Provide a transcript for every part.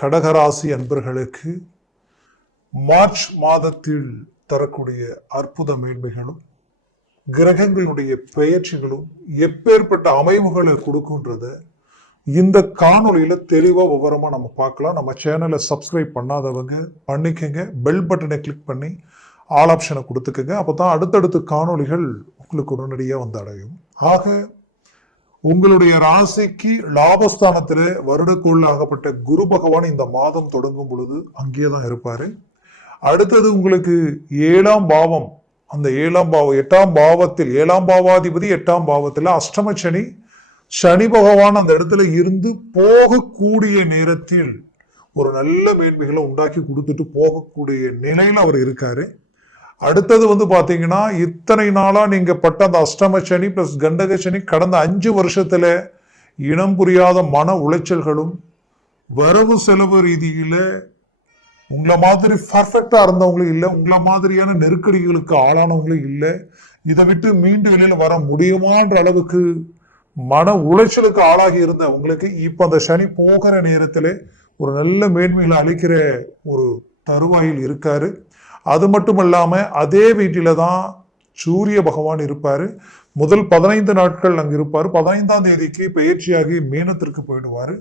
கடகராசி அன்பர்களுக்கு மார்ச் மாதத்தில் தரக்கூடிய அற்புத மேன்மைகளும் கிரகங்களுடைய பெயர்ச்சிகளும் எப்பேற்பட்ட அமைவுகளை கொடுக்குன்றத இந்த காணொலியில தெளிவா விவரமா நம்ம பார்க்கலாம். நம்ம சேனலை சப்ஸ்கிரைப் பண்ணாதவங்க பண்ணிக்கங்க. பெல் பட்டனை கிளிக் பண்ணி ஆல் ஆப்ஷனை கொடுத்துக்கங்க. அப்பதான் அடுத்தடுத்த காணொளிகள் உங்களுக்கு உடனடியாக வந்து அடையும். ஆக உங்களுடைய ராசிக்கு லாபஸ்தானத்திலே வருடக்குள் ஆகப்பட்ட குரு பகவான் இந்த மாதம் தொடங்கும் பொழுது அங்கே தான் இருப்பாரு. அடுத்தது உங்களுக்கு ஏழாம் பாவம் அந்த ஏழாம் பாவம் எட்டாம் பாவத்தில் ஏழாம் பாவாதிபதி எட்டாம் பாவத்தில் அஷ்டம சனி சனி பகவான் அந்த இடத்துல இருந்து போகக்கூடிய நேரத்தில் ஒரு நல்ல மேன்மைகளை உண்டாக்கி கொடுத்துட்டு போகக்கூடிய நிலையில் அவர் இருக்காரு. அடுத்தது வந்து பார்த்தீங்கன்னா இத்தனை நாளாக நீங்கள் பட்ட அந்த அஷ்டம சனி ப்ளஸ் கண்டக சனி கடந்த அஞ்சு வருஷத்தில் இனம் புரியாத மன உளைச்சல்களும் வரவு செலவு ரீதியில் உங்களை மாதிரி பர்ஃபெக்டாக இருந்தவங்களும் இல்லை உங்களை மாதிரியான நெருக்கடிகளுக்கு ஆளானவங்களும் இல்லை இதை விட்டு மீண்டு வெளியில் வர முடியுமான்ற அளவுக்கு மன உளைச்சலுக்கு ஆளாகி இருந்த உங்களுக்கு இப்போ அந்த சனி போகிற நேரத்தில் ஒரு நல்ல மேன்மையில் அளிக்கிற ஒரு தருவாயில் இருக்காரு. அது மட்டும் இல்லாமல் அதே வீட்டில தான் சூரிய பகவான் இருப்பார். முதல் பதினைந்து நாட்கள் அங்கே இருப்பார். பதினைந்தாம் தேதிக்கு பயிற்சியாகி மீனத்திற்கு போயிடுவார்.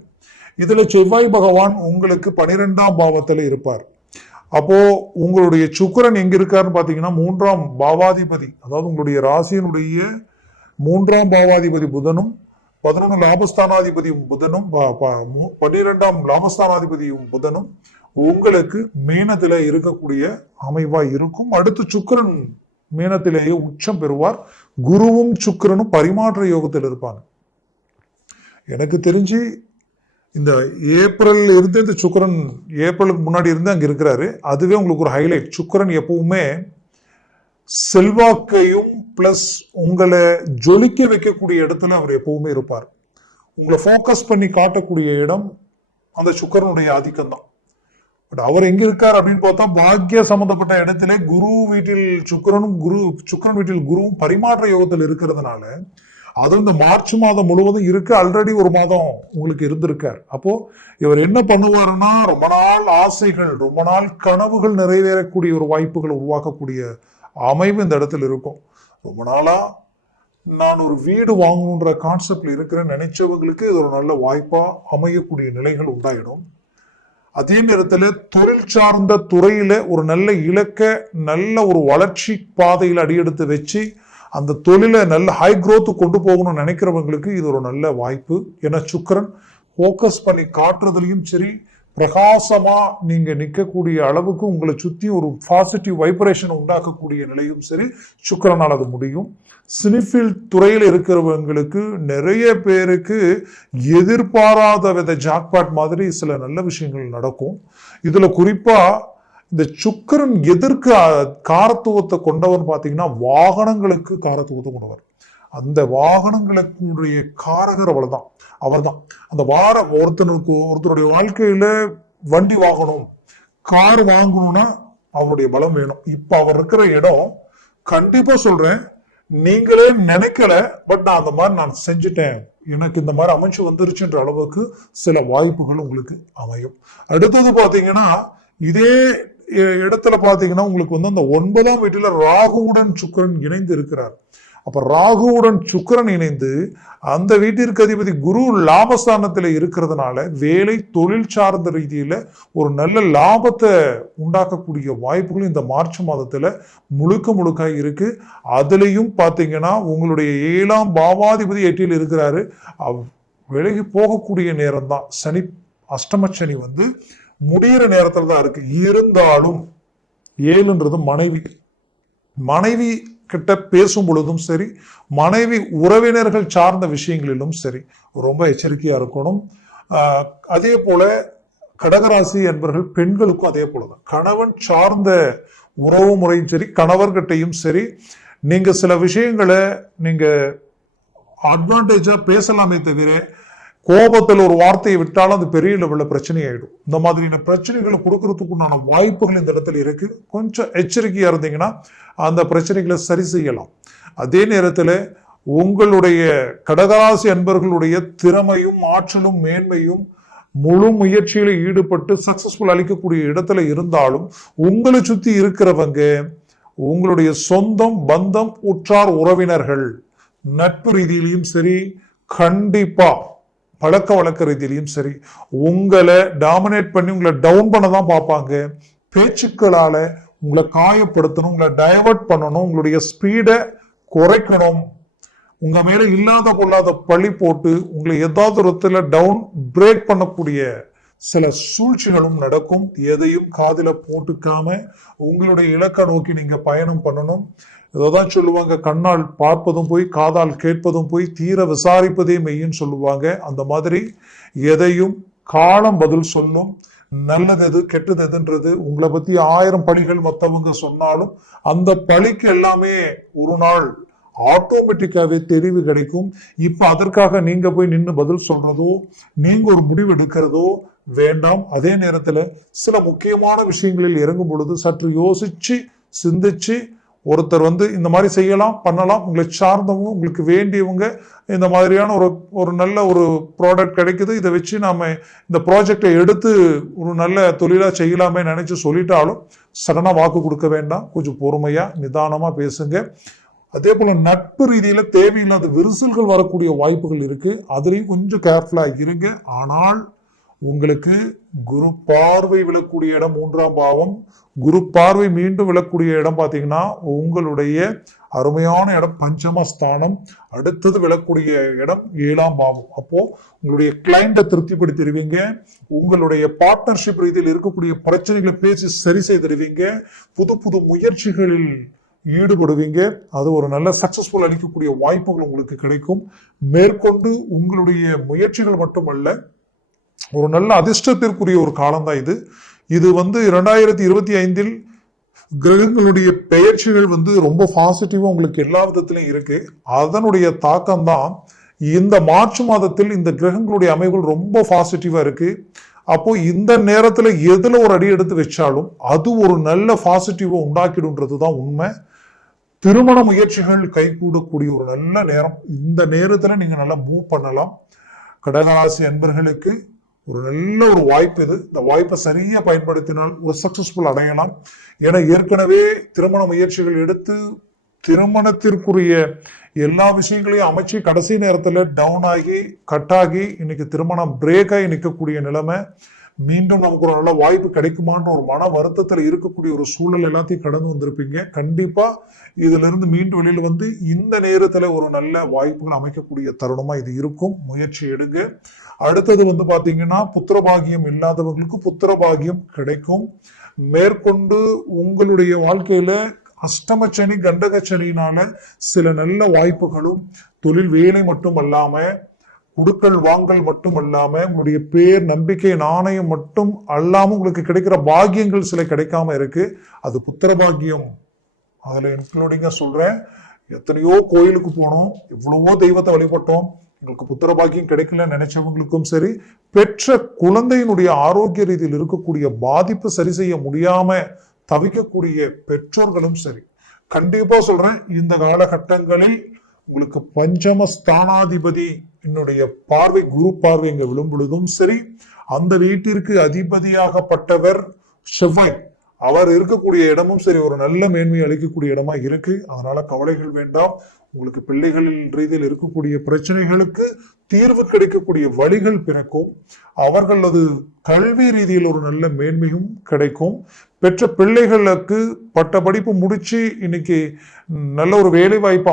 இதுல செவ்வாய் பகவான் உங்களுக்கு பனிரெண்டாம் பாவத்தில் இருப்பார். அப்போ உங்களுடைய சுக்கரன் எங்க இருக்காருன்னு பார்த்தீங்கன்னா மூன்றாம் பாவாதிபதி அதாவது உங்களுடைய ராசியினுடைய மூன்றாம் பாவாதிபதி புதனும் பதினொன்று லாபஸ்தானாதிபதியும் புதனும் பன்னிரெண்டாம் லாபஸ்தானாதிபதியும் புதனும் உங்களுக்கு மீனத்தில இருக்கக்கூடிய அமைவா இருக்கும். அடுத்து சுக்கிரன் மீனத்திலேயே உச்சம் பெறுவார். குருவும் சுக்கிரனும் பரிமாற்ற யோகத்தில் இருப்பாங்க. எனக்கு தெரிஞ்சு இந்த ஏப்ரல் இருந்து இந்த சுக்கிரன் ஏப்ரலுக்கு முன்னாடி இருந்து அங்க இருக்கிறாரு. அதுவே உங்களுக்கு ஒரு ஹைலைட் சுக்கிரன் எப்பவுமே செல்வாக்கையும் பிளஸ் உங்களை ஜொலிக்க வைக்கக்கூடிய இடத்துல அவர் எப்பவுமே இருப்பார். உங்களை ஃபோக்கஸ் பண்ணி காட்டக்கூடிய இடம் அந்த சுக்கிரனுடைய ஆதிக்கம் தான் பட் அவர் எங்க இருக்கார் அப்படின்னு பார்த்தா பாக்கிய சம்பந்தப்பட்ட இடத்திலே குரு வீட்டில் சுக்கிரனும் குரு சுக்கிரன் வீட்டில் குருவும் பரிமாற்ற யோகத்தில் இருக்கிறதுனால அது இந்த மார்ச் மாதம் முழுவதும் இருக்கு. ஆல்ரெடி ஒரு மாதம் உங்களுக்கு இருந்திருக்கார். அப்போ இவர் என்ன பண்ணுவாருன்னா ரொம்ப நாள் ஆசைகள் ரொம்ப நாள் கனவுகள் நிறைவேறக்கூடிய ஒரு வாய்ப்புகள் உருவாக்கக்கூடிய அமைவு இந்த இடத்துல இருக்கும். ரொம்ப நாளா நான் ஒரு வீடு வாங்கணுன்ற கான்செப்ட்ல இருக்கிறேன்னு நினைச்சவங்களுக்கு இது ஒரு நல்ல வாய்ப்பா அமையக்கூடிய நிலைகள் உண்டாயிடும். அதே நேரத்தில் தொழில் சார்ந்த துறையில் ஒரு நல்ல இலக்க நல்ல ஒரு வளர்ச்சி பாதையில் அடியெடுத்து வச்சு அந்த தொழிலை நல்ல ஹை க்ரோத்து கொண்டு போகணும்னு நினைக்கிறவங்களுக்கு இது ஒரு நல்ல வாய்ப்பு. ஏன்னா சுக்கரன் ஃபோக்கஸ் பண்ணி காட்டுறதுலையும் சரி பிரகாசமாக நீங்கள் நிற்கக்கூடிய அளவுக்கு உங்களை சுற்றி ஒரு பாசிட்டிவ் வைப்ரேஷன் உண்டாக்கக்கூடிய நிலையும் சரி சுக்கரனால் அது முடியும். சினிஃபீல்ட் துறையில் இருக்கிறவங்களுக்கு நிறைய பேருக்கு எதிர்பாராத வித ஜாக்பாட் மாதிரி சில நல்ல விஷயங்கள் நடக்கும். இதில் குறிப்பாக இந்த சுக்கிரன் எதிர்க்கு காரத்துவத்தை கொண்டவர் பார்த்தீங்கன்னா வாகனங்களுக்கு காரத்துவத்தை கொண்டவர். அந்த வாகனங்களுக்குடைய காரகர் அவர்தான். அவர்தான். அந்த வார ஒருத்தனுக்கு ஒருத்தருடைய வாழ்க்கையில வண்டி வாங்கணும் கார் வாங்கணும்னா அவருடைய பலம் வேணும். இப்ப அவர் இருக்கிற இடம் கண்டிப்பா சொல்றேன் நீங்களே நினைக்கல பட் நான் அந்த மாதிரி நான் செஞ்சுட்டேன். எனக்கு இந்த மாதிரி அமைச்சு வந்துருச்சுன்ற அளவுக்கு சில வாய்ப்புகள் உங்களுக்கு அமையும். அடுத்தது பாத்தீங்கன்னா இதே இடத்துல பாத்தீங்கன்னா உங்களுக்கு வந்து அந்த ஒன்பதாம் வீட்டில ராகுவுடன் சுக்கிரன் இணைந்து இருக்கிறார். அப்போ ராகுவுடன் சுக்கிரன் இணைந்து அந்த வீட்டிற்கு அதிபதி குரு லாபஸ்தானத்தில் இருக்கிறதுனால வேலை தொழில் சார்ந்த ரீதியில் ஒரு நல்ல லாபத்தை உண்டாக்கக்கூடிய வாய்ப்புகள் இந்த மார்ச் மாதத்தில் முழுக்க முழுக்க இருக்குது அதுலேயும் பார்த்தீங்கன்னா உங்களுடைய ஏழாம் பாவாதிபதி எட்டியில் இருக்கிறாரு. அவ் விலகி போகக்கூடிய நேரம் தான் சனி அஷ்டம சனி வந்து முடிகிற நேரத்தில் தான் இருக்குது இருந்தாலும் ஏழுன்றது மனைவி. மனைவி கிட்ட பேசும் பொழுதும் சரி மனைவி உறவினர்கள் சார்ந்த விஷயங்களிலும் சரி ரொம்ப எச்சரிக்கையாக இருக்கணும். அதே போல கடகராசி என்பவர்கள் பெண்களுக்கும் அதே போலதான். கணவன் சார்ந்த உறவு முறையும் சரி கணவர்கிட்டையும் சரி நீங்கள் சில விஷயங்களை நீங்கள் அட்வான்டேஜாக பேசலாமே தவிர கோபத்தில் ஒரு வார்த்தையை விட்டாலும் அது பெரிய லெவலில் பிரச்சனை ஆகிடும் இந்த மாதிரியான பிரச்சனைகளை கொடுக்கறதுக்குண்டான வாய்ப்புகள் இந்த இடத்துல இருக்கு. கொஞ்சம் எச்சரிக்கையாக இருந்தீங்கன்னா அந்த பிரச்சனைகளை சரி செய்யலாம். அதே நேரத்தில் உங்களுடைய கடகராசி அன்பர்களுடைய திறமையும் ஆற்றலும் மேன்மையும் முழு முயற்சியில் ஈடுபட்டு சக்சஸ்ஃபுல் அளிக்கக்கூடிய இடத்துல இருந்தாலும் உங்களை சுற்றி இருக்கிறவங்க உங்களுடைய சொந்தம் பந்தம் உற்றார் உறவினர்கள் நட்பு ரீதியிலையும் சரி கண்டிப்பாக பழக்க வழக்க ரீதியிலையும் சரி உங்களை டாமினேட் பண்ணி உங்களை டவுன் பண்ண தான் பார்ப்பாங்க. பேச்சுக்களால உங்களை காயப்படுத்தணும் உங்களை டைவர்ட் பண்ணணும் உங்களுடைய ஸ்பீடை குறைக்கணும். உங்க மேல இல்லாத பொல்லாத பழி போட்டு உங்களை ஏதாவது ஒரு இடத்துல டவுன் பிரேக் பண்ணக்கூடிய சில சூழ்ச்சிகளும் நடக்கும். எதையும் காதில் போட்டுக்காம உங்களுடைய இலக்கை நோக்கி நீங்க பயணம் பண்ணணும். இததான் சொல்லுவாங்க கண்ணால் பார்ப்பதும் போய் காதால் கேட்பதும் போய் தீர விசாரிப்பதே மெய்யும் சொல்லுவாங்க. அந்த மாதிரி எதையும் காலம் பதில் சொல்லும். நல்லது எது கெட்டது எதுன்றது உங்களை பத்தி ஆயிரம் பழிகள் மத்தவங்க சொன்னாலும் அந்த பழிக்கு எல்லாமே ஒரு நாள் ஆட்டோமேட்டிக்காகவே தெரிவு கிடைக்கும். இப்போ அதற்காக நீங்க போய் நின்று பதில் சொல்றதோ நீங்கள் ஒரு முடிவு எடுக்கிறதோ வேண்டாம். அதே நேரத்தில் சில முக்கியமான விஷயங்களில் இறங்கும் பொழுது சற்று யோசித்து சிந்திச்சு ஒருத்தர் வந்து இந்த மாதிரி செய்யலாம் பண்ணலாம் உங்களை சார்ந்தவங்க உங்களுக்கு வேண்டியவங்க இந்த மாதிரியான ஒரு ஒரு நல்ல ஒரு ப்ராடக்ட் கிடைக்குது இதை வச்சு நாம் இந்த ப்ராஜெக்டை எடுத்து ஒரு நல்ல தொழிலாக செய்யலாமே நினச்சி சொல்லிட்டாலும் சடனாக வாக்கு கொடுக்க வேண்டாம். கொஞ்சம் பொறுமையாக நிதானமாக பேசுங்க. அதே போல் நட்பு ரீதியில் தேவையில்லாத விரிசல்கள் வரக்கூடிய வாய்ப்புகள் இருக்குது அதுலேயும் கொஞ்சம் கேர்ஃபுல்லாக இருங்க. ஆனால் உங்களுக்கு குரு பார்வை விழக்கூடிய இடம் மூன்றாம் பாவம். குரு பார்வை மீண்டும் விழக்கூடிய இடம் பார்த்தீங்கன்னா உங்களுடைய அருமையான இடம் பஞ்சம ஸ்தானம். அடுத்தது விழக்கூடிய இடம் ஏழாம் பாவம். அப்போ உங்களுடைய கிளைண்ட்டை திருப்திப்படுத்திடுவீங்க. உங்களுடைய பார்ட்னர்ஷிப் ரீதியில் இருக்கக்கூடிய பிரச்சனைகளை பேசி சரி செய்திருவீங்க புது புது முயற்சிகளில் ஈடுபடுவீங்க. அது ஒரு நல்ல சக்சஸ்ஃபுல் அளிக்கக்கூடிய வாய்ப்புகள் உங்களுக்கு கிடைக்கும். மேற்கொண்டு உங்களுடைய முயற்சிகள் மட்டுமல்ல ஒரு நல்ல அதிர்ஷ்டத்திற்குரிய ஒரு காலம்தான் இது. இது வந்து இரண்டாயிரத்தி இருபத்தி ஐந்தில் கிரகங்களுடைய பெயர்ச்சிகள் வந்து ரொம்ப பாசிட்டிவாக உங்களுக்கு எல்லா விதத்திலையும் இருக்கு. அதனுடைய தாக்கம் தான் இந்த மார்ச் மாதத்தில் இந்த கிரகங்களுடைய அமைவுகள் ரொம்ப பாசிட்டிவாக இருக்கு. அப்போ இந்த நேரத்தில் எதில் ஒரு அடி எடுத்து வச்சாலும் அது ஒரு நல்ல பாசிட்டிவாக உண்டாக்கிடுன்றது தான் உண்மை. திருமண முயற்சிகள் கைகூடக்கூடிய ஒரு நல்ல நேரம். இந்த நேரத்தில் நீங்கள் நல்லா மூவ் பண்ணலாம். கடகராசி அன்பர்களுக்கு ஒரு நல்ல ஒரு வாய்ப்பு இது. இந்த வாய்ப்பை சரியாக பயன்படுத்தினால் ஒரு சக்சஸ்ஃபுல் அடையலாம். ஏன்னா ஏற்கனவே திருமண முயற்சிகள் எடுத்து திருமணத்திற்குரிய எல்லா விஷயங்களையும் அமைச்சு கடைசி நேரத்தில் டவுன் ஆகி கட் ஆகி இன்னைக்கு திருமணம் பிரேக் ஆகி நிற்கக்கூடிய நிலைமை மீண்டும் நமக்கு ஒரு நல்ல வாய்ப்பு கிடைக்குமான்ற ஒரு மன வருத்தத்தில் இருக்கக்கூடிய ஒரு சூழல் எல்லாத்தையும் கடந்து வந்திருப்பீங்க. கண்டிப்பா இதுல இருந்து மீண்டும் வெளியில் வந்து இந்த நேரத்துல ஒரு நல்ல வாய்ப்புகள் அமைக்கக்கூடிய தருணமா இது இருக்கும். முயற்சி எடுங்க. அடுத்தது வந்து பாத்தீங்கன்னா புத்திரபாகியம் இல்லாதவர்களுக்கு புத்திரபாகியம் கிடைக்கும். மேற்கொண்டு உங்களுடைய வாழ்க்கையில அஷ்டமச்சனி கண்டகச்சனியினால சில நல்ல வாய்ப்புகளும் தொழில் வேலை மட்டும் அல்லாமல் குடுக்கல் வாங்கல் மட்டும் அல்லாம உங்களுடைய பேர் நம்பிக்கை நாணயம் மட்டும் அல்லாம உங்களுக்கு கிடைக்கிற பாக்கியங்கள் சில கிடைக்காம இருக்கு. அது புத்திர பாக்கியம். அதுல இன்க்ளூடிங்கா சொல்றேன் எத்தனையோ கோயிலுக்கு போனோம் எவ்வளவோ தெய்வத்தை வழிபட்டோம். உங்களுக்கு புத்திர பாக்கியம் கிடைக்கல நினைச்சவங்களுக்கும் சரி பெற்ற குழந்தையினுடைய ஆரோக்கிய ரீதியில் இருக்கக்கூடிய பாதிப்பு சரி செய்ய முடியாம தவிக்கக்கூடிய பெற்றோர்களும் சரி. கண்டிப்பா சொல்றேன் இந்த காலகட்டங்களில் உங்களுக்கு பஞ்சம ஸ்தானாதிபதி என்னுடைய பார்வை குரு பார்வை இங்க விழும் பொழுதும் சரி அந்த வீட்டிற்கு அதிபதியாகப்பட்டவர் செவ்வாய். அவர் இருக்கக்கூடிய இடமும் சரி ஒரு நல்ல மேன்மை அளிக்கக்கூடிய இடமா இருக்கு. அதனால கவலைகள் வேண்டாம். உங்களுக்கு பிள்ளைகளின் ரீதியில் இருக்கக்கூடிய பிரச்சனைகளுக்கு தீர்வு கிடைக்கக்கூடிய வழிகள் பிறக்கும். அவர்களது கல்வி ரீதியில் ஒரு நல்ல மேன்மையும் கிடைக்கும். பெற்ற பிள்ளைகளுக்கு பட்ட படிப்பு முடித்து இன்னைக்கு நல்ல ஒரு வேலை வாய்ப்பு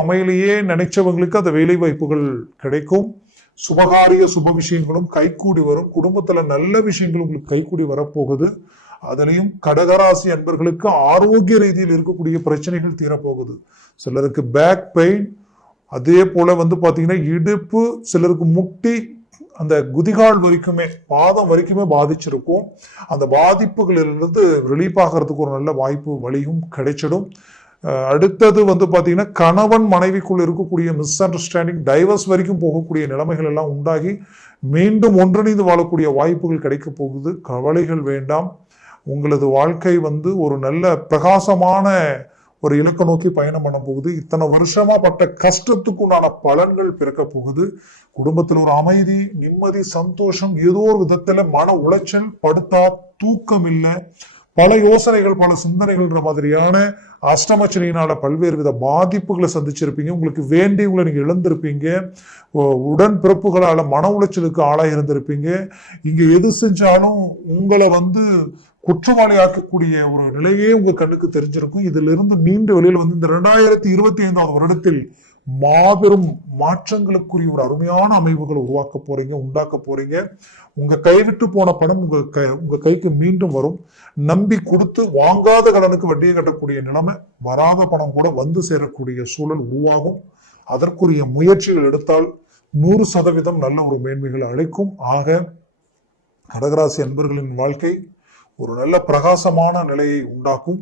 நினைச்சவங்களுக்கு அந்த வேலை வாய்ப்புகள் கிடைக்கும். சுபகாரிய சுப விஷயங்களும் கைகூடி வரும். குடும்பத்தில் நல்ல விஷயங்கள் உங்களுக்கு கைகூடி வரப்போகுது. அதுலேயும் கடகராசி அன்பர்களுக்கு ஆரோக்கிய ரீதியில் இருக்கக்கூடிய பிரச்சனைகள் தீரப்போகுது. சிலருக்கு பேக் பெயின் அதே போல வந்து பார்த்தீங்கன்னா இடுப்பு சிலருக்கு முட்டி அந்த குதிகால் வரைக்குமே பாதம் வரைக்குமே பாதிச்சிருக்கும். அந்த பாதிப்புகளிலிருந்து ரிலீஃப் ஆகிறதுக்கு ஒரு நல்ல வாய்ப்பு வழியும் கிடைச்சிடும். அடுத்தது வந்து பார்த்தீங்கன்னா கணவன் மனைவிக்குள் இருக்கக்கூடிய மிஸ் அண்டர்ஸ்டாண்டிங் டைவர்ஸ் வரைக்கும் போகக்கூடிய நிலைமைகள் எல்லாம் உண்டாகி மீண்டும் ஒன்றிணைந்து வாழக்கூடிய வாய்ப்புகள் கிடைக்க போகுது. கவலைகள் வேண்டாம். உங்களது வாழ்க்கை வந்து ஒரு நல்ல பிரகாசமான ஒரு இலக்க நோக்கி பயணம் பண்ண போகுது. இத்தனை வருஷமா பட்ட கஷ்டத்துக்கு உண்டான பலன்கள் பிறக்க போகுது. குடும்பத்தில் ஒரு அமைதி நிம்மதி சந்தோஷம் ஏதோ ஒரு விதத்துல மன உளைச்சல் படுத்தா தூக்கம் இல்லை பல யோசனைகள் பல சிந்தனைகள்ன்ற மாதிரியான அஷ்டமச்சனையினால பல்வேறு வித பாதிப்புகளை சந்திச்சிருப்பீங்க. உங்களுக்கு வேண்டியவங்களை நீங்கள் இழந்திருப்பீங்க. உடன் பிறப்புகளால் மன உளைச்சலுக்கு ஆளாக இருந்திருப்பீங்க இங்கே எது செஞ்சாலும் உங்களை வந்து குற்றவாளி ஆக்கக்கூடிய ஒரு நிலையே உங்க கண்ணுக்கு தெரிஞ்சிருக்கும். இதுல இருந்து மீண்டு வெளியில் வந்து இந்த ரெண்டாயிரத்தி இருபத்தி ஐந்தாவது வருடத்தில் மாபெரும் மாற்றங்களுக்குரிய ஒரு அருமையான அமைவுகளை உருவாக்க போறீங்க உண்டாக்க போறீங்க. உங்க கைவிட்டு போன பணம் உங்க கை உங்க கைக்கு மீண்டும் வரும். நம்பி கொடுத்து வாங்காத கடனுக்கு வட்டியை கட்டக்கூடிய நிலைமை வராத பணம் கூட வந்து சேரக்கூடிய சூழல் உருவாகும். அதற்குரிய முயற்சிகள் எடுத்தால் நூறு சதவீதம் நல்ல ஒரு மேன்மைகளை அழைக்கும் ஆக கடகராசி அன்பர்களின் வாழ்க்கை ஒரு நல்ல பிரகாசமான நிலையை உண்டாக்கும்.